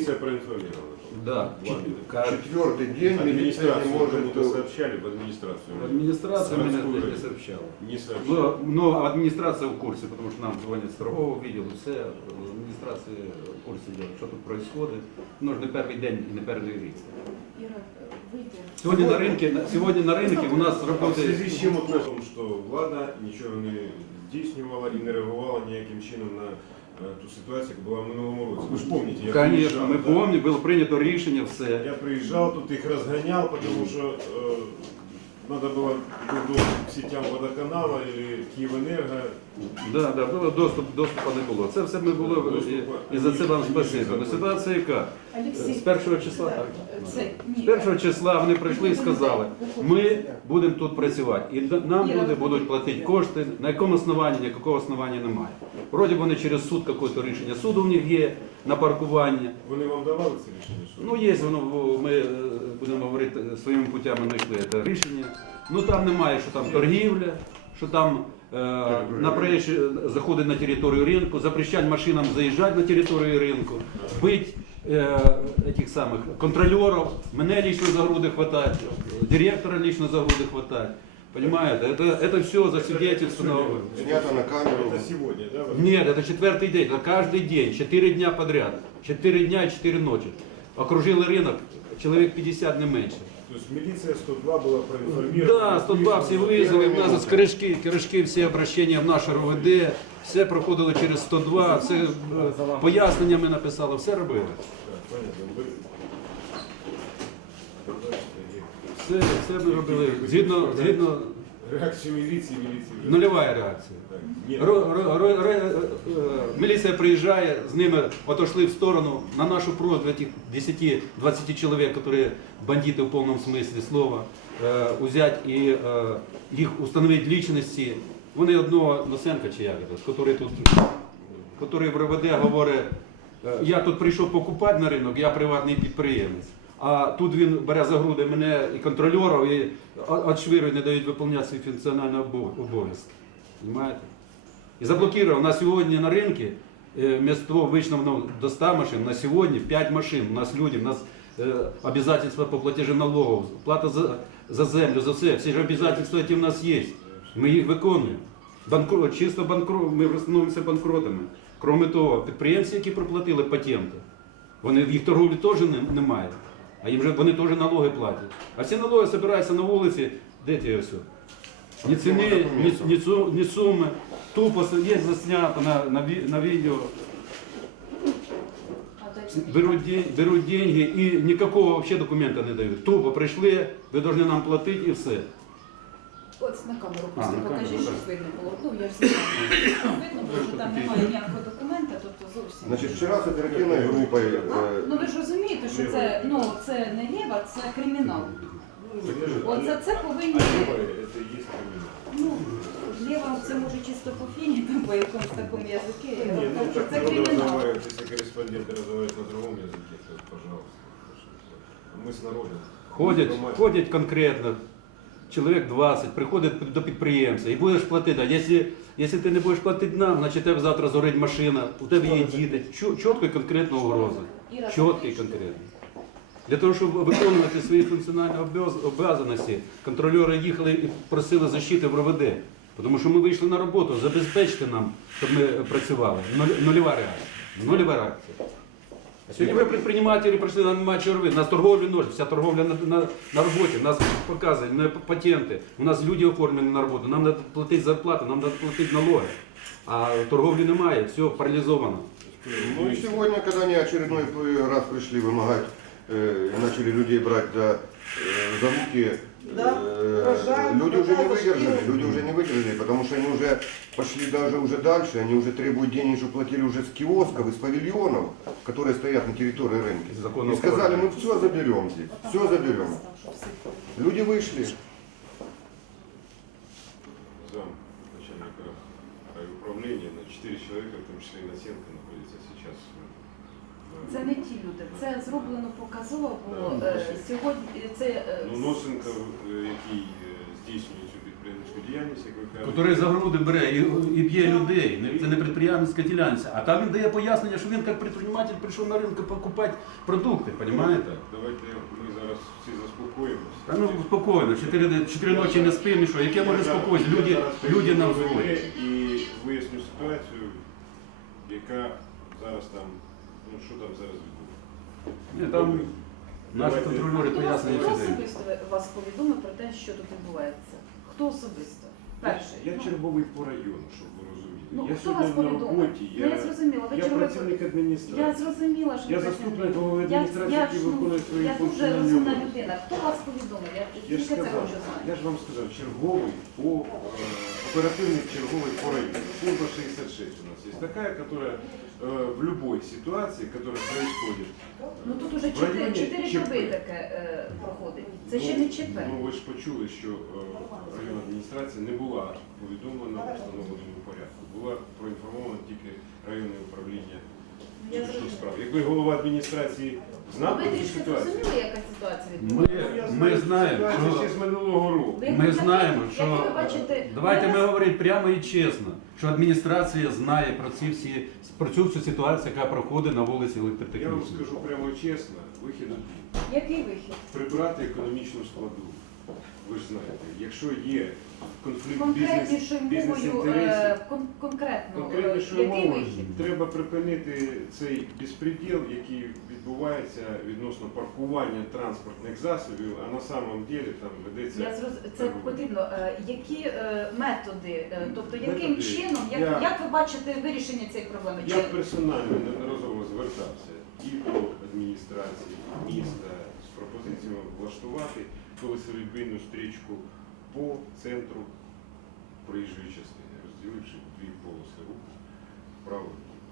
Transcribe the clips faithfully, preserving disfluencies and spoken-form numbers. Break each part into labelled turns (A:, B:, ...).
A: Милиция проинформировала.
B: Да.
C: Четвертый день милиция не может...
A: Кому-то сообщали в администрацию.
B: Администрация меня
A: Городскую
B: не сообщала.
A: Не сообщали.
B: Но, но администрация в курсе, потому что нам звонят с торгового відділу, все, администрация в курсе дела, что тут происходит. Ну, ж не первый день и не первый рік.
D: Іра, вийти.
B: Сегодня на рынке, сегодня на рынке у нас
A: А в
B: работает...
A: связи з чим от на тому, що влада нічого не здійснювала і не реагувала ніяким чином на е, ту ситуацію, яка була в минулому році. Ви ж пам'ятаєте, я
B: Конечно,
A: приїжджав,
B: ми
A: да?
B: помним, було прийнято рішення, все.
A: Я приїжджав, тут їх розганяв, тому що е, треба було доступ к сетям водоканалу і Київенерго.
B: Да, да, було доступ, доступу не було. Це все ми було, і, і за це вам спасибо. Но ситуація яка?
D: Олексій,
B: З першого числа, так?
D: це, ні.
B: З першого числа вони прийшли і сказали, ми будемо тут працювати. І нам люди будуть платити кошти, на якому основанні, ніякого основання немає. Вроді вони через суд, якесь рішення суду в них є на паркування.
A: Вони вам давали це рішення? Що?
B: Ну, є воно, ми е, будемо говорити, своїми путями знайшли це рішення. Ну там немає, що там торгівля, що там е, на проїжджі заходить на територію ринку, запрещать машинам заїжджати на територію ринку, бить е, этих самих контролерів, мене лично за груди хватать, директора лично за груди хватать. Понимаете, это, это все засвидетельствовано.
C: Снято на камеру.
A: Это сегодня, да?
B: Нет, это четвертый день, это каждый день, четыре дня подряд, четыре дня и четыре ночи. Окружили рынок, человек пятьдесят, не меньше.
A: То есть милиция сто два была проинформирована?
B: Да, сто два все вызовы, в нас корешки, корешки, всі обращення в наше РОВД, все проходило через сто два, все е, пояснення ми написали, все робили.
A: Так, понятно. Ви-
B: Все, все ми робили, згідно, згідно
A: Реакцію міліції, міліції вже.
B: нульова реакція.
A: Так, ні.
B: Ро- ро- ро- ро- е, Міліція приїжджає, з ними отошли в сторону, на нашу просьбу этих десять-двадцать человек, которые бандиты в полном смысле слова, е, взять і е, їх установити личності. Вони одного Носенка чи як, який тут, який в РОВД говорить, е, я тут прийшов покупати на ринок, я приватний підприємець. А тут він бере за груди мене і контролерів, і відшвирують, не дають виконувати свої функціональні обов'язки. Понимаете? І заблокировал. На сьогодні на ринку, вместо того вычного до ста машин, на сьогодні п'ять машин. У нас люди, у нас э, обязательства по платежу налогов, плата за, за землю, за все. Всі ж обязательства ті в нас є. Ми їх виконуємо. Банкрот, чисто банкрот, ми становимося банкротами. Крім того, підприємці, які проплатили патенти, вони в їх торговлі теж не- немає. А їм же вони теж налоги платять. А ці налоги збираються на вулиці, де ті ось? Ні ціни, ні, ні, су- ні суми. Тупо є заснято на, на, ві- на відео.
D: А далі?
B: Беруть, день, беруть деньги і ніякого взагалі документа не дають. Тупо прийшли, ви повинні нам платити і все.
D: От на камеру
B: А,
D: просто
B: на
D: покажи,
B: камеру,
D: щоб видно було. Ну, я ж знаю. Видно було, що там немає ніякого документа, тобто зовсім.
C: Значит, вчера с оперативной группой... э,
D: Ну ви ж розумієте, що це, ну, це не лєва, це кримінал. От за це повинні,
A: Это и есть криминал.
D: ну, лєва це може чисто по фіні, там по якомусь такому язикі,
A: Не, ну
D: тому що
A: так
D: це
A: надо
D: кримінал.
A: разговаривать, если корреспонденты разговаривают на другом языке, то пожалуйста. Мы с народом.
B: Ходять,
A: Нормально.
B: ходять конкретно, чоловік двадцять, приходить до підприємця і будеш платити. А якщо, якщо ти не будеш платити нам, значить тебе завтра згорить машина, у тебе є діти. Чо- Чітко і конкретно угроза. Чітко і конкретно. Для того, щоб виконувати свої функціональні обяз- обов'язаності, контролери їхали і просили защити в РОВД. Тому що ми вийшли на роботу, забезпечте нам, щоб ми працювали. Нуль- Нульова реакція. Нульова реакція. А сьогодні ви предпринимателі прийшли, нам немає чого робити. У нас торговлі ноль, вся торговля на, на, на роботі, нас показують на патенти, у нас люди оформлені на роботу, нам треба платити зарплату, нам треба платити налоги. А торговлі немає, все паралізовано.
C: Ну и сегодня, когда они очередной раз пришли вымогать, э, и начали людей брать за, э, за руки,
E: Да,
C: э,
E: рожают,
C: люди уже не
E: рожают,
C: выдержали,
E: рожают.
C: люди уже не выдержали, потому что они уже пошли даже уже дальше, они уже требуют денег, что платили уже с киосков, из павильонов, которые стоят на территории рынка.
B: Законно
C: И сказали, мы
B: оформлено.
C: все заберем здесь, все заберем. Люди вышли.
A: Зам начальника управления, на четыре человека, в том числе и Носенко, находится сейчас. в-
D: Це не ті люди, це зроблено показово було.
A: Да,
D: Е, Сьогодні це е,
A: Ну, Носенко, е, який е, здійснює цю підприємницьку підприємницьку діяльність, як ви кажете.
B: Який за груди бере і, і б'є людей. Не- Це не підприємницька ділянця. А там він дає пояснення, що він як підприємець прийшов на ринок покупати продукти, розумієте?
A: Давайте ми зараз всі заспокоїмося.
B: Та ну спокійно, чотири, чотири ночі не спимо, і що? Яке може спокійно? Люди, люди нам дзвонять.
A: І виясню ситуацію, яка зараз там, ну що там зараз відбувається.
B: Ні, там наші
A: Давайте.
B: контролери
D: Хто вас-
B: пояснення
D: Хто
B: все дають.
D: особисто вас повідомив про те, що тут відбувається? Хто особисто? Перший.
A: Я
D: Ну,
A: черговий по району, щоб ви розуміли.
D: Ну,
A: я
D: хто вас
A: сьогодні на
D: повідомив?
A: роботі,
D: Ну, я зрозуміла, ви
A: я
D: черговий-
A: працівник
D: Я
A: адміністрації.
D: зрозуміла, що
A: Я
D: ви
A: заступник
D: працівник.
A: голови
D: Я-
A: адміністрації,
D: я
A: який
D: ж, ну,
A: виконує свої
D: Я дуже
A: функціональні
D: розумна
A: обов'язки.
D: людина. Хто вас повідомив? Я
A: Я ж
D: тільки це
A: сказав,
D: хочу знати.
A: я ж вам сказав, черговий по е, оперативник черговий по району. Служба шестьдесят шесть у нас есть такая, которая э, в любой ситуации, которая происходит.
D: Ну тут уже
A: в районі
D: чотири, чотири
A: ЧП.
D: доби таке е, проходить. Це ще не ЧП.
A: Ну ви ж почули, що е, районна адміністрація не була повідомлена в встановленому порядку. Була проінформована тільки районне управління
D: Я
A: внутрішніх
D: зрозуміла.
A: справ. Якби голова адміністрації знав
D: Ви
A: про цю
D: трішки
A: ситуацію.
D: зрозуміли, яка ситуація
B: Ми,
D: відбувається?
A: Я
B: ми
A: знаю цю
B: знаємо,
A: ситуацію
B: що
A: ще з минулого року.
D: Ви як
B: Ми
D: ви
B: знаємо,
D: як
B: що
D: ви бачите,
B: давайте
D: ви
B: ми
D: нас-
B: говоримо прямо і чесно, що адміністрація знає про ці всі про цю всю ситуацію, яка проходить на вулиці
A: Я вам
B: електротехнічній.
A: скажу прямо чесно, вихід один.
D: Який вихід?
A: Прибирати економічну складову. Ви ж знаєте, якщо є конфлікт
D: Конкретнішою
A: бізнес,
D: мовою,
A: бізнес-інтересів,
D: е, кон- конкретно, е,
A: конкретнішою
D: який
A: мовою,
D: вихід?
A: треба припинити цей безпреділ, який відбувається відносно паркування транспортних засобів, а на самом деле там ведеться.
D: Я зроз... Це потрібно. Е, Які е, методи, е, тобто яким
A: Методи.
D: чином, як,
A: Я-
D: як ви бачите вирішення цієї проблеми?
A: Я
D: Чи
A: персонально неодноразово звертався і до адміністрації міста з пропозиціями влаштувати колесовідбійну стрічку по центру проїжджої частини, розділивши дві полоси руху вправо.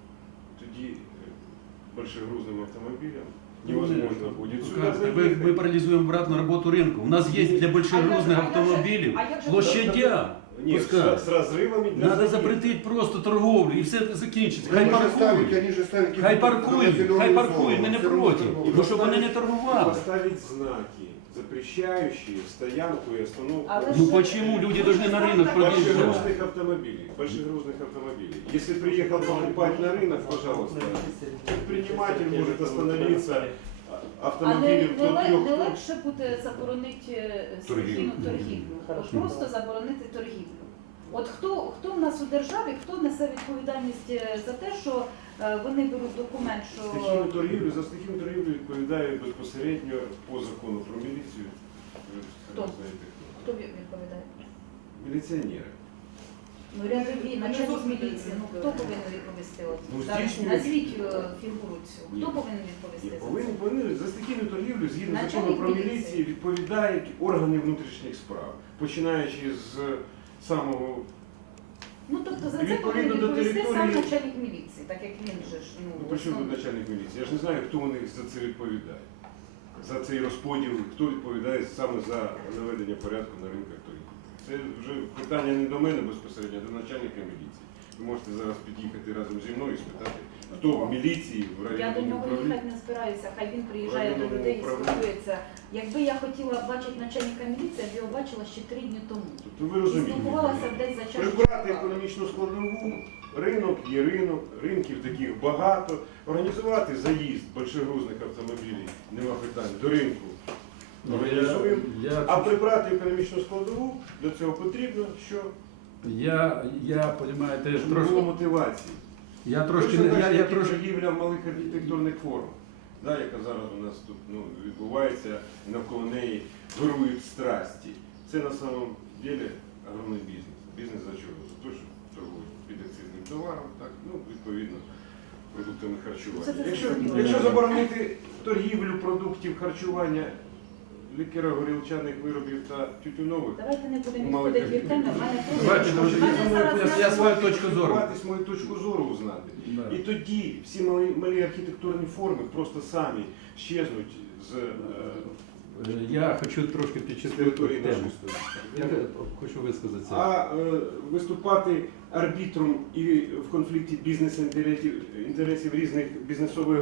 A: Тоді е, большегрузним автомобілям невозможно буде сюди
B: Кажете, Ми,
A: заїхати.
B: ми паралізуємо обратну роботу ринку. У нас є для большегрузних
D: А як же-
B: автомобілів
D: а як же-
B: площадя.
A: Ні,
B: Пускай.
A: з, з розривами для
B: Треба
A: заїзду.
B: запретити просто торговлю і все закінчиться. Хай
C: Они же ставят,
B: паркують.
C: они же ставят
B: Хай
C: какие-то
B: паркують,
C: зеленые
B: хай
C: зоны,
B: паркують, ми не
C: все равно
B: проти.
C: торгуют.
B: Ну, щоб вони не
A: І
B: торгували.
A: поставить знаки, запрещающие стоянку и остановку.
D: Але
B: Ну
D: ж-
B: почему люди должны на рынок проезжать?
A: Большегрузных автомобилей, большегрузных автомобилей. Если приехал покупать на рынок, пожалуйста, предприниматель может остановиться,
D: А не,
A: автомобиль
D: не, ле- не
A: трех-
D: легше буде заборонити е,
B: Торгівлю.
D: стихійну торгівлю? От просто заборонити торгівлю. От хто, хто в нас у державі, хто несе відповідальність е, за те, що е, вони беруть документ, що
A: Стихійну торгівлю, за стихійну торгівлю відповідає безпосередньо по закону про міліцію. Ви ж
D: Хто?
A: знаєте,
D: хто від- відповідає?
A: міліціонери.
D: Ну, рядові, начальник міліції, ну хто повинен відповісти? От,
A: Ну,
D: да,
A: здійснюють-
D: назвіть е, фігуру цю. Хто
A: Ні.
D: повинен
A: Ні,
D: відповісти? за
A: повинні,
D: це?
A: повинні за стихійну торгівлю згідно
D: Начальник
A: закону про
D: міліції.
A: міліції відповідають органи внутрішніх справ, починаючи з самого
D: Ну тобто за це
A: Відповідно
D: повинен
A: до
D: відповісти сам
A: території-
D: начальник міліції, так як він же ж ну,
A: ну, при чому тут
D: основний.
A: начальник міліції. Я ж не знаю, хто вони за це відповідає. За цей розподіл, хто відповідає саме за наведення порядку на ринках торгівлі. Це вже питання не до мене безпосередньо, а до начальника міліції. Ви можете зараз під'їхати разом зі мною і спитати, хто в міліції в
D: Я до
A: районному
D: нього
A: управлінні.
D: їхати не збираюся, хай він приїжджає до
A: Районному
D: людей і
A: управлінні.
D: спілкується. Якби я хотіла бачити начальника міліції, я б його бачила ще три дні тому.
A: Тобто ви
D: І
A: розумієте.
D: спілкувалася десь за чашечкою
A: Прибрати
D: кави.
A: економічну складову, ринок є ринок, ринків таких багато. Організувати заїзд большегрузних автомобілів, нема питань, до ринку. Організуємо.
B: Ну, Я,
A: А
B: я,
A: прибрати економічну складову, для цього потрібно, що
B: я, я понимаю, теж
A: щоб не було
B: трошки,
A: мотивації.
B: я трошки,
A: Точно
B: не-
A: так
B: я,
A: же,
B: я
A: як і
B: трошки,
A: торгівля в малих архітектурних формах, да, яка зараз у нас тут ну, відбувається, і навколо неї вирують страсті. Це на самом деле огромний бізнес. Бізнес за чого? За те, що торгують підакцизним товаром, так, ну, відповідно, продуктами
D: Це
A: харчування.
D: це
A: Якщо,
D: зрозуміло.
A: якщо заборонити торгівлю продуктів харчування, лікеро-горілчаних виробів та тютюнових,
D: Давайте не будемо
A: Малих
D: відходити від теми. В мене
B: Давайте,
D: просто-
B: друзі,
D: в мене
B: я
D: зараз
B: думаю,
D: на-
B: я свою точку зору.
A: спілкуватись, мою точку зору узнати.
B: Да.
A: І тоді всі малі, малі архітектурні форми просто самі щезнуть з е,
B: Я хочу трошки
A: з
B: підчеркнути
A: території
B: тему.
A: нашої сторони.
B: Я хочу висказатися.
A: А е, виступати арбітром і в конфлікті бізнес-інтересів інтересів різних бізнесових груп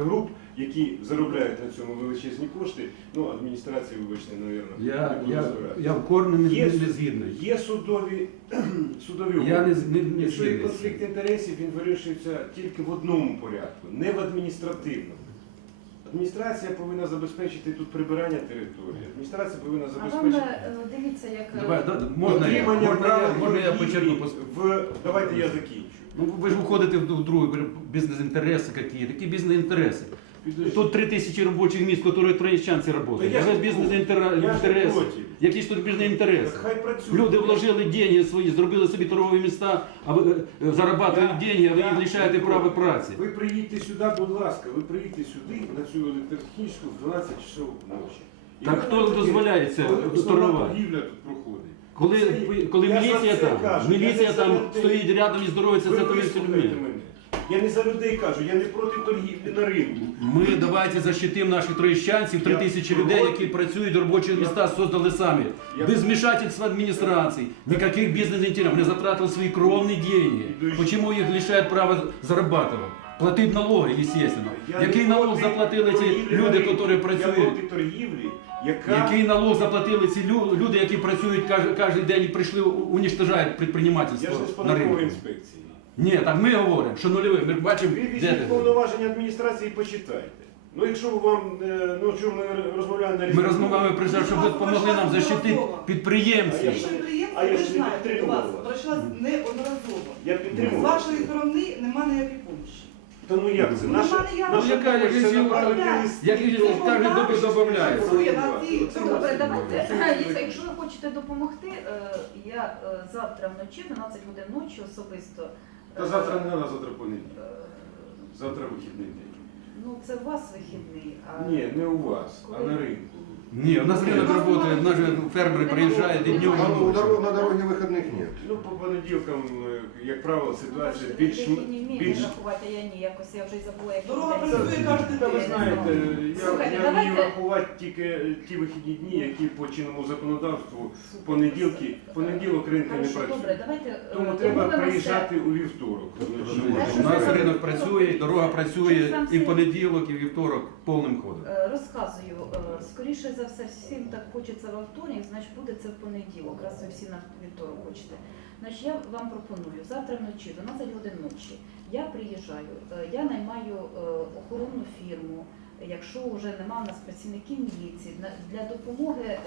A: які заробляють на цьому величезні кошти, ну, адміністрації, вибачте, навірно,
B: Я,
A: не буду
B: я,
A: розбиратися.
B: я в корні не,
A: Є,
B: не згідний.
A: є судові, судові
B: Я не,
A: органи.
B: не, не
A: Якщо є
B: згідний.
A: конфлікт інтересів, він вирішується тільки в одному порядку, не в адміністративному. Адміністрація повинна забезпечити тут прибирання території. Адміністрація повинна
D: А вам
A: забезпечити
D: е, дивіться, як е,
B: Давай, да, можна, я,
A: отримання
B: можна,
A: права
B: я, можна я
A: торгівлі
B: почерпну? пос-
A: в... Давайте я закінчу.
B: Ну, вы же уходите в в другой, говорю, бизнес-интересы какие-то. Какие бизнес-интересы?
A: Підожди.
B: Тут три тысячи рабочих мест, которые троєщанці работают.
A: Та я ж
B: Це
A: не
B: бізнес-інтереси.
A: проти.
B: Які ж тут бізнес-інтереси?
A: Так хай працюють.
B: Люди вложили деньги свої, зробили собі торгові міста, а ви е, зарабатують деньги, а ви їх лишаєте права праці.
A: Ви приїдьте сюди, будь ласка, ви приїдьте сюди на цю електротехнічку в дванадцять часов ночі. І
B: Так
A: ви
B: хто
A: будете-
B: дозволяє це
A: коли основна
B: торгувати?
A: торгівля тут проходить.
B: Коли,
A: Це-
B: коли
A: я
B: міліція
A: за це
B: там,
A: кажу, я
B: міліція
A: не за
B: там
A: людей.
B: стоїть рядом і здоровиться
A: Ви
B: за тими
A: вислухайте
B: людьми.
A: мене. Я не за людей кажу, я не проти торгівлі на ринку.
B: Ми давайте защитим наших троєщанців, три
A: Я
B: тисячі
A: проти.
B: людей, які працюють, робочі міста создали самі.
A: Я-
B: Без вмешательства администрации, никаких бизнес-интересов. Они затратили свои кровные деньги.
A: Идущие.
B: Почему их лишают права зарабатывать? Платить налоги, естественно.
A: Я
B: Який
A: не
B: налог
A: проти
B: заплатили ці
A: торгівлі на
B: люди,
A: ринку.
B: які
A: Я
B: працюють?
A: проти торгівлі, яка...
B: Який налог заплатили ці лю- люди, які працюють кожен, кожен день і прийшли, уничтожають
A: Я ж
B: предпринимательство
A: не з
B: на
A: податкової
B: ринку?
A: інспекції.
B: Ні, так ми говоримо, що нульовий. Ми бачимо,
A: Ви
B: де
A: візьміть
B: ти.
A: повноваження адміністрації і почитайте. Ну, якщо вам, е, ну, чому ми розмовляємо на
B: Ми
A: різні
B: розмовляємо про те, щоб ви допомогли нам захистити підприємців.
A: А
E: Рішення
A: А я
E: підприємства, ви
A: ж
E: ж
A: не
E: знаєте, до
A: підтримував
E: вас
A: вас.
E: пройшла неодноразово.
A: Я
E: З
A: підтримую.
E: вашої сторони нема ніякої помощі.
A: Та ну як це? Наша,
E: Нема ніякої-
A: наша
B: Ну, яка-
A: помощь
B: яка-
A: це направити
E: яка-
A: листи.
B: як
A: до-
B: кожен добре добавляє.
E: Працює на ті
D: Добре,
E: дороги.
D: давайте, Ліса, якщо ви хочете допомогти, е, я е, завтра вночі, дванадцять годин ночі особисто.
A: Та завтра не треба, завтра понеділок.
D: Е,
A: Завтра вихідний день.
D: Ну, це у вас вихідний, а
A: Ні, не у вас, а на ринку.
B: Ні, у нас ринок працює, у нас же фермери приїжджають і днем,
C: А
B: і
C: ну, на,
B: ночью.
C: дор- на дороге выходных нет.
A: Ну, по понеділкам, е, як правило, ситуація
D: Ну,
A: більш...
D: вихідні вміють
A: більш...
D: рахувати, а я ні, якось я вже й забула, як
E: Дорога
D: день.
E: працює кожен
A: Та ви
E: день.
A: знаєте, я,
D: Слухайте,
A: я
D: давайте-
A: вмію рахувати тільки е, ті вихідні дні, які по чинному законодавству в понеділки, в понеділок ринка не
D: Хорошо, добре,
A: працює.
D: давайте е,
A: Тому треба
D: домовимося.
A: приїжджати у вівторок. вночі.
B: У нас ринок працює, і дорога працює і в понеділок, і в вівторок повним ходом.
D: Е, Розказую, е, скоріше за все, всім так хочеться во вторник, значить буде це в понеділок, раз ви всі на вівторок хочете. Значить, я вам пропоную завтра вночі, дванадцять годин ночі, я приїжджаю, е, я наймаю е, охоронну фірму, якщо вже нема в нас працівників міліції, на- для допомоги е,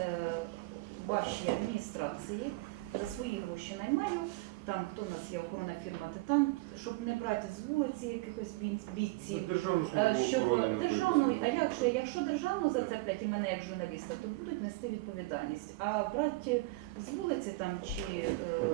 D: вашій адміністрації за свої гроші наймаю. Там хто у нас є охоронна фірма, то там, щоб не брати з вулиці якихось бійць- бійців.
A: Державну
D: Е,
A: службу
D: Щоб
A: охорони не
D: державну, а
A: виконує.
D: якщо, якщо державну зацеплять і мене як журналіста, то будуть нести відповідальність. А брати з вулиці там чи е,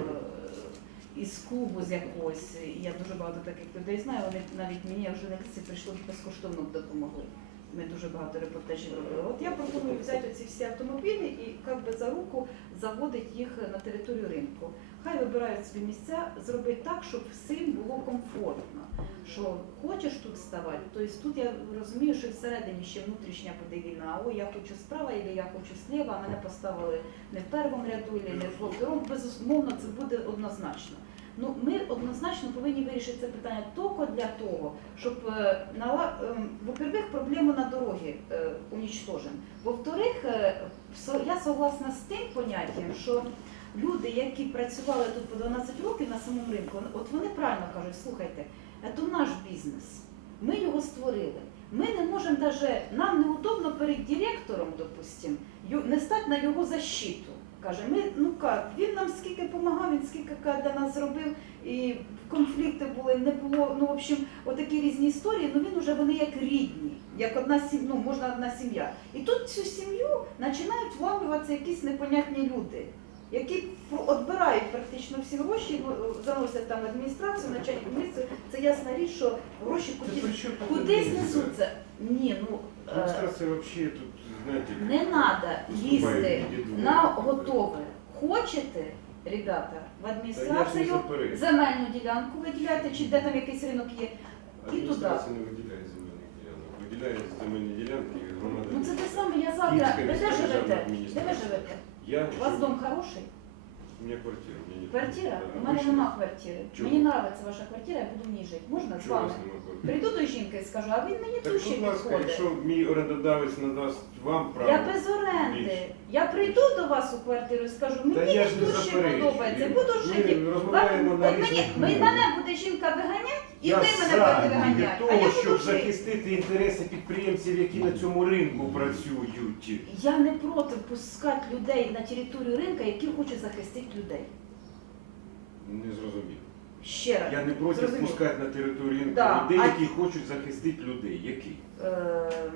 D: із клубу з якогось, я дуже багато таких людей знаю, вони навіть мені як журналісти прийшли безкоштовно допомогли. Ми дуже багато репортажів робили. От я пропоную взяти ці всі автомобілі і як би за руку заводити їх на територію ринку. Хай вибирають собі місця, зробити так, щоб всім було комфортно. Що хочеш тут ставати, тобто тут я розумію, що всередині ще внутрішня буде війна. Ой, я хочу справа, або я хочу сліва, а мене поставили не в першому ряду, або не в другому. Безумовно, це буде однозначно. Ну, ми однозначно повинні вирішити це питання тільки для того, щоб, е, нала- ем, во-первых, проблему на дорогі е, уничтожимо. Во-вторых, е, со- я согласна з тим поняттям, що люди, які працювали тут по дванадцять років на самому ринку, от вони правильно кажуть, слухайте, це наш бізнес, ми його створили. Ми не можемо даже, нам неудобно перед директором, допустим, ю- не стати на його защиту. Каже, ми, ну як, він нам скільки допомагав, він скільки ка- для нас зробив, і конфлікти були, не було, ну, в общем, отакі різні історії, ну він уже, вони як рідні, як одна сім'я, ну, можна одна сім'я. І тут цю сім'ю починають вламлюватися якісь непонятні люди, які про- відбирають практично всі гроші, ну, заносять там в адміністрацію, начальник міліції, це ясна річ, що гроші
A: Та
D: куди,
A: при чому тут
D: кудись
A: адміністрація?
D: несуться. Ні, ну, е,
A: Адміністрація взагалі тут, знаєте,
D: не треба їсти
A: виступає в віді
D: на
A: двох.
D: готове. Хочете, ребята, в
A: Та я ж не
D: адміністрацію
A: заперечую.
D: земельну ділянку виділяєте, чи де там якийсь ринок є, і туди.
A: Адміністрація не виділяє земельних ділянок. Виділяє земельні ділянки громада.
D: Ну це те саме, я завтра.
A: Київська
D: Ви де
A: міська державна
D: живете? Де ви
A: адміністрація.
D: живете?
A: Я
D: У вас
A: живу-
D: дом хороший?
A: У меня квартира. у меня нет
D: Квартира?
A: квартиры.
D: У мене
A: Обычно.
D: нема квартири.
A: Чому?
D: Мені подобається ваша квартира, я буду в ній жити. Можна з
A: Чого у
D: вами?
A: вас нема квартири?
D: Прийду до жінки і скажу, а він мені
A: Так,
D: тут ще
A: будь ласка,
D: підходить.
A: якщо мій орендодавець надасть вам право.
D: Я без оренди.
A: більше.
D: Я прийду до вас у квартиру і скажу,
A: Та
D: мені
A: я ж не
D: тут ще
A: заперечую.
D: подобається, буду жити.
A: Ми розмовляємо на
D: От мені,
A: різних
D: ми-
A: мовах.
D: мене буде жінка виганяти, і
A: Я
D: ви мене
A: за
D: будете
A: для
D: виганяти. А
A: того,
D: я буду
A: щоб
D: жити.
A: захистити інтереси підприємців, які на цьому ринку працюють.
D: Я не проти пускати людей на територію ринку, які хочуть захистити людей.
A: Не зрозумів.
D: Ще раз.
A: Я не проти
D: Зрозумів.
A: пускати на територію ринку
D: Да,
A: людей,
D: а-
A: які хочуть захистити людей. Які?
D: Ем,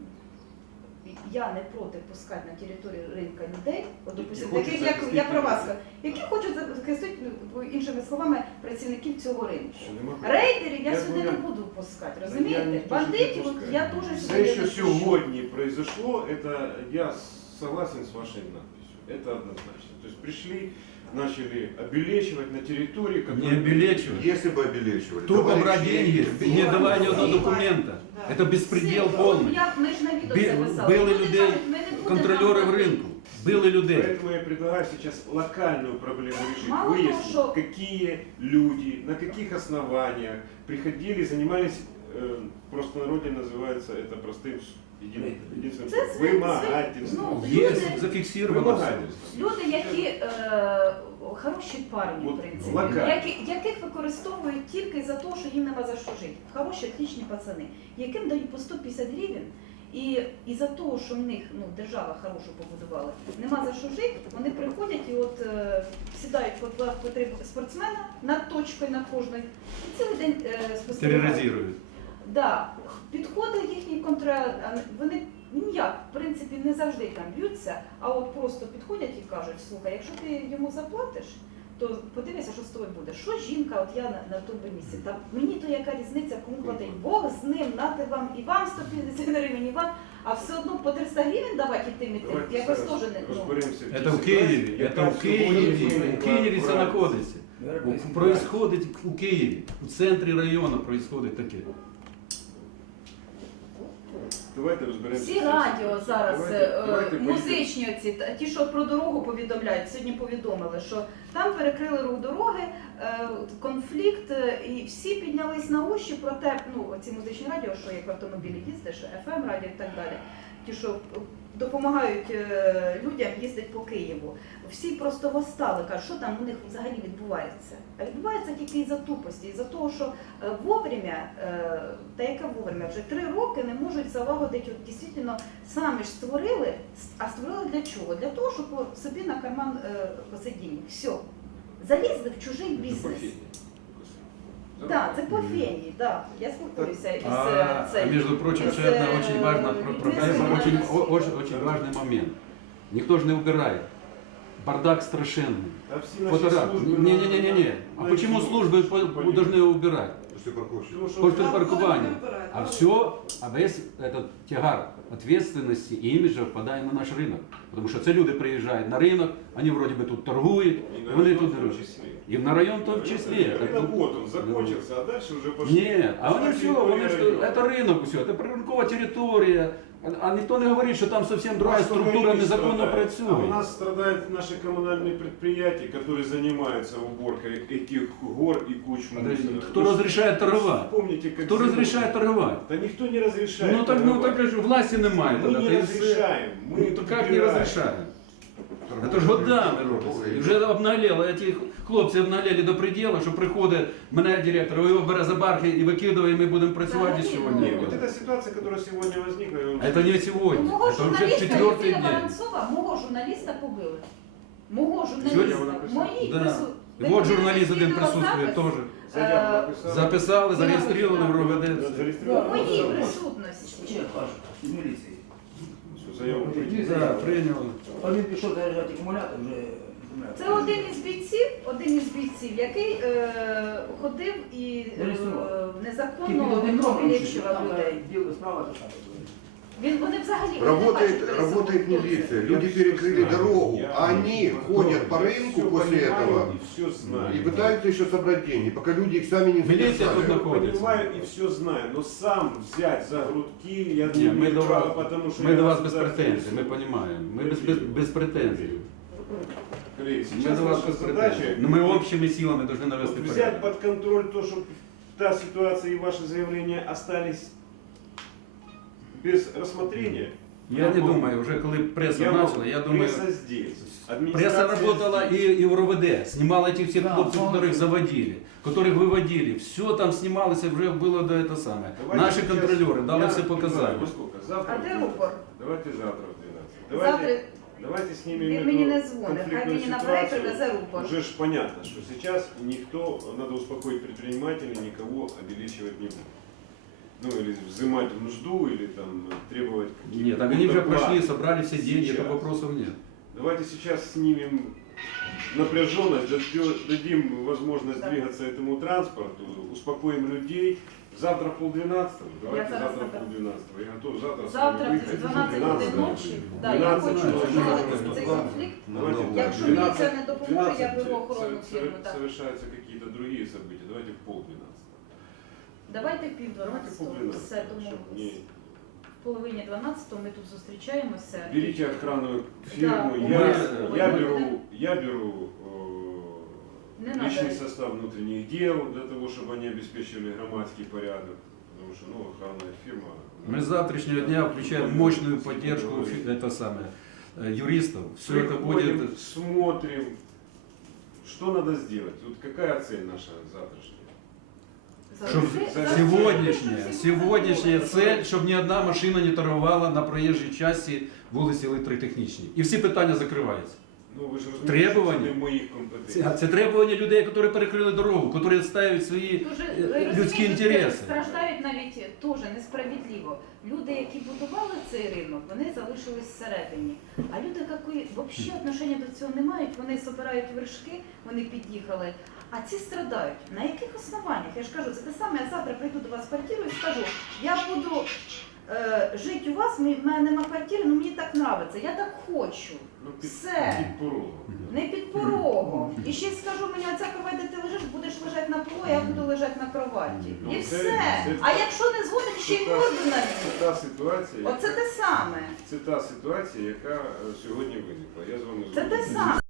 D: Я не проти пускати на територію ринку людей, от, допустим,
A: хочуть
D: таких, як
A: захистити
D: я про вас
A: людей.
D: кажу, які хочуть захистити, ну, іншими словами, працівників цього ринку.
A: Що нема
D: Рейдерів я,
A: Я
D: сюди
A: думаю,
D: не буду пускати,
A: Я
D: розумієте?
A: не теж
D: Бандитів
A: не
D: от
A: пускаю.
D: я теж сюди
A: Все,
D: не
A: що
D: пущу.
A: сьогодні произошло, это я согласен с вашей надписью. Это однозначно. То есть пришли, начали обелечивать на территории,
B: Не
A: которая...
B: обелечивать.
C: Если бы обелечивали,
B: Тупо
C: давали
B: брать деньги,
C: чеки.
B: не давая ни одного
E: Всі
B: документа.
E: бачать, да.
B: Это беспредел
D: Всі,
B: полный.
D: от я- Ми ж на відео
B: Бі-
D: це писали.
B: били
D: Люди
B: людей,
D: кажуть, ми не будемо
B: контролеры
D: нам
B: в рынку. Били людей.
A: Поэтому я предлагаю сейчас локальную проблему решить.
D: Мало того,
A: Выяснить,
D: что-
A: какие люди, на каких основаниях приходили, занимались, э, просто в народе называется это простым с- един- единственным
D: Це
A: словом,
D: звик-
A: вымогательством.
D: ну,
B: Есть
D: люди-
B: зафиксировано. всё.
A: Вымогательство.
D: Люди, які е, хороші парні, в
A: От
D: принципі,
A: локально.
D: які, яких використовують тільки за те, що їм нема за що жити. Хороші, отлічні пацани, яким дають по сто п'ятдесят гривень, і, і за того, що в них ну, держава хорошу побудувала, нема за що жити, вони приходять і от е, сідають по два по три спортсмена над точкою над кожною, і цілий день е, спостерігають.
B: Терроризируют.
D: Да, підходить їхній контра, а вони ніяк, в принципі, не завжди там б'ються, а от просто підходять і кажуть, слухай, якщо ти йому заплатиш, то подивися, що з тобою буде. Що жінка, от я на, на тому місці, та мені то яка різниця, кому платить? Бог з ним, нати вам і вам сто п'ятдесят гривень, і вам, а все одно по триста гривень давати і тим, і тим.
A: Давайте
D: Якось
A: зараз
D: теж не, ну,
A: розберемося в тій
B: Это в
A: ситуації,
B: Киеве,
A: яка
B: это в
A: сьогодні
B: Киеве,
A: виникла
B: в Киеве
A: в
B: це
A: Раді.
B: находится. Происходит у Киеве, в центре района происходит таке.
A: Давайте розберемося.
D: всі
A: в цій
D: радіо
A: ситуації.
D: зараз,
A: Давайте-
D: е,
A: давайте поїдемо.
D: музичні оці, та- ті, що про дорогу повідомляють, сьогодні повідомили, що там перекрили рух дороги, е, конфлікт, е, і всі піднялись на уші про те, ну, оці музичні радіо, що як в автомобілі їздиш, еф ем радіо і так далі, ті, що е, допомагають е, людям їздити по Києву. Всі просто восстали, кажуть, що там у них взагалі відбувається. А відбувається тільки із-за тупості, із-за того, що е, вовремя, е, та яка вовремя, вже три роки не можуть залагодити, от дійсно самі ж створили, а створили для чого? Для того, щоб от собі на карман е, посидіння. Все. Залізли в чужий
A: Це по
D: бізнес.
A: фені.
D: Так, це по фені, да. Я спілкуюся із
B: А,
D: е,
B: а
D: цей-
B: между прочим,
D: із,
B: еще одна
D: е,
B: очень важная про- проблема,
D: людьми,
B: очень,
D: з-
B: о- очень, очень важный момент. Никто же не убирает. Бардак страшенный.
A: А всі наші
B: Фотограф.
A: служби
B: Не-не-не-не.
A: на-
B: А
A: на
B: почему
A: цьому
B: службы по-
A: зупинені.
B: должны его убирать?
C: Пошли парковщик.
A: Тому що
B: Пошли
E: А
B: паркования.
E: хто вибирає?
B: А все, а весь этот тягар ответственности и имиджа впадає на наш ринок. Тому що це люди приїжджають на ринок, вони вроді би тут торгують,
A: і
B: і
A: на
B: вони
A: район
B: тут
A: в тому
B: дорожать.
A: числі.
B: І на район в тому числі.
A: Рынок вот он закончился, а дальше уже пошли.
B: Ні, а вони
A: пошла
B: все, вони ж
A: территория
B: це
A: района.
B: ринок, все, це природкова територія. А, а ніхто не говорить, що там зовсім друга
A: У нас
B: структура
A: только люди
B: незаконно
A: страдают. А у
B: працює.
A: нас страдают наши коммунальные предприятия, которые занимаются уборкой этих гор и куч
B: Подожди,
A: мусора.
B: Хто
A: Вы
B: розрішає торгувати?
A: Вспомните, как
B: Хто
A: зимой.
B: розрішає торгувати?
A: Да никто не разрешает.
B: Ну так, ну
A: торговать.
B: так же власті немає.
A: Мы
B: тоді,
A: не
B: та й все.
A: разрешаем. Мы
B: Ну то як не
A: убираем.
B: розрішаємо? Это ж годами робиться. І вже обнагліло, ці хлопці обнаглели до предела, що приходить мене директор, його бере за барки і викидає, і ми будемо працювати
D: Взагалі,
B: сьогодні.
A: Нет, вот эта ситуация, которая сегодня возникла, я вам
B: Это не сегодня,
D: Ну, мого
B: это уже
D: журналіста
B: четвертый
D: Євгена
B: день.
D: Воронцова, мого журналіста побили. Мого
B: Сьогодні
D: журналіста,
A: вона присутня?
D: мої
B: Да.
D: прису...
B: І от журналіст один
D: відеозапис,
B: присутствує теж.
A: заяву
D: Е,
A: написали.
B: Записали, зареєстрували в
D: Да.
B: РОВД.
D: У
A: Зарегистрировали.
D: моїй присутності.
F: Чек ваш из милиции.
A: Всё, заяву приняли.
B: Да, прийняли.
F: Он пришел заряжать аккумулятор, уже аккумулятор.
D: Це один із бійців, один із бійців, який е, ходив і е,
F: Зареєстрував.
D: незаконно
F: Кипит
D: вилічував
F: там
D: людей.
F: дело справа то самое.
D: Він вони взагалі вони не
C: Работает,
D: бачать перед собою,
C: работает
D: хто це.
C: милиция. Люди перекрыли дорогу, а они ходят по рынку
A: Всё
C: после
A: понимаю
C: этого
A: и все знаю.
C: и пытаются еще собрать деньги, пока люди их сами не
B: Милиция тут
C: задержали.
B: находится.
A: Понимаю и все знаю, но сам взять за грудки я
B: Ні,
A: не
B: ми до
A: права,
B: вас,
A: потому что
B: ми
A: я
B: до вас без
A: государственный
B: претензій, ми
A: суд.
B: розуміємо. Ми без, без, без претензій.
A: Коллеги,
B: Мы
A: сейчас
B: до вас
A: наша
B: без
A: задача
B: претензий. Но мы общими силами должны навести
A: вот взять
B: порядок.
A: под контроль то, чтобы та ситуация и ваши заявления остались без рассмотрения.
B: Я не
A: могу-
B: думаю, уже коли преса
A: Я могу.
B: начала, я думаю,
A: Пресса здесь.
B: пресса
A: Администрация
B: работала
A: здесь.
B: и, и в РОВД, снимала этих всех
F: Да,
B: хлопцев,
F: помню.
B: которых заводили, которых выводили. Все там снималось, и уже было до это самое.
A: Давайте
B: Наши
A: сейчас-
B: контролеры дали
A: Я
B: все
A: не знаю,
B: показания.
A: во сколько? Завтра
D: А
A: в
D: де
A: двенадцать.
D: рупор?
A: Давайте завтра в двенадцать. Давайте,
D: Завтра
A: давайте снимем
D: він
A: эту
D: мені не дзвонить, хай
A: конфликтную
D: мені набере і
A: ситуацию.
D: привезе рупор.
A: Уже ж понятно, что сейчас никто, надо успокоить предпринимателей, никого обеличивать не будет. Ну или взимать в нужду, или там требовать каких-то...
B: Нет, так они уже
A: плат.
B: прошли, собрали все деньги,
A: Сейчас.
B: это вопросов нет.
A: Давайте сейчас снимем напряженность, дадё- дадим возможность
D: Да.
A: двигаться этому транспорту, успокоим людей. Завтра в полдвенадцатого, давайте
D: зараз
A: завтра в
D: наберу.
A: полдвенадцатого. Я готов завтра с
D: Завтра
A: вами
D: в
A: выехать.
D: дванадцять годин ночі, да, я
A: двенадцать
D: хочу
A: ночі.
D: налагодити цей конфлікт.
A: Давайте так,
D: Якщо
A: двенадцать,
D: міліція не допоможе, я
A: двенадцать,
D: беру охорону
A: со-
D: фірму. Так.
A: Совершаются какие-то другие события. Давайте в полдвенадцатого.
D: Давайте в пів
A: Давайте в
D: дванадцятого. Все,
A: полдвенадцатого. чтобы
D: домовились.
A: не-
D: В половині дванадцятого ми тут зустрічаємося.
A: Берите охранную фирму.
D: Да,
A: я,
B: мы-
A: я
D: мы-
A: беру, я беру
D: Не
A: э, личный
D: надо.
A: состав внутренних дел для того, чтобы они обеспечили громадский порядок. Потому что, ну, охранная фирма.
B: Мы с завтрашнего дня включаем мощную поддержку фи- это самое, э, юристов. Все это
A: Приходим,
B: будет.
A: смотрим, что надо сделать. Вот какая цель наша завтрашняя?
B: Чтоб
D: Завжди- завжди
B: сегодняшняя,
D: всі
B: сегодняшняя
D: будуть
B: цель, щоб ні одна машина не торгувала на проїжджій часті вулиці Електротехнічній. І всі питання закриваються.
A: Ну, ви ж розумієте,
B: Требування?
A: що це не в моїх
B: Це,
A: компетенціях.
B: це требування людей, які перекрили дорогу, які відстають свої
D: Дуже,
B: е,
D: ви
B: людські
D: розумієте,
B: інтереси.
D: страждають навіть теж несправедливо. Люди, які будували цей ринок, вони залишились всередині. А люди, які взагалі відношення до цього не мають, вони собирають вершки, вони під'їхали. А ці страдають. На яких основаннях? Я ж кажу, це те саме, я завтра прийду до вас в квартиру і скажу, я буду е, жити у вас, в мене нема квартири, але мені так подобається, я так хочу.
A: Ну, під,
D: Все.
A: під порогом.
D: Не під порогом. І ще й скажу мені, оця кровать, де ти лежиш, будеш лежати на полу, я буду лежати на кроваті.
A: Ну,
D: І
A: це-
D: все.
A: це-
D: А якщо не згоден, ще й
A: Це та-
D: морду на
A: Це та ситуація,
D: Оце
A: яка,
D: те саме.
A: це та ситуація, яка е, сьогодні виникла. Я з вами
D: Це те
A: згоден.
D: саме.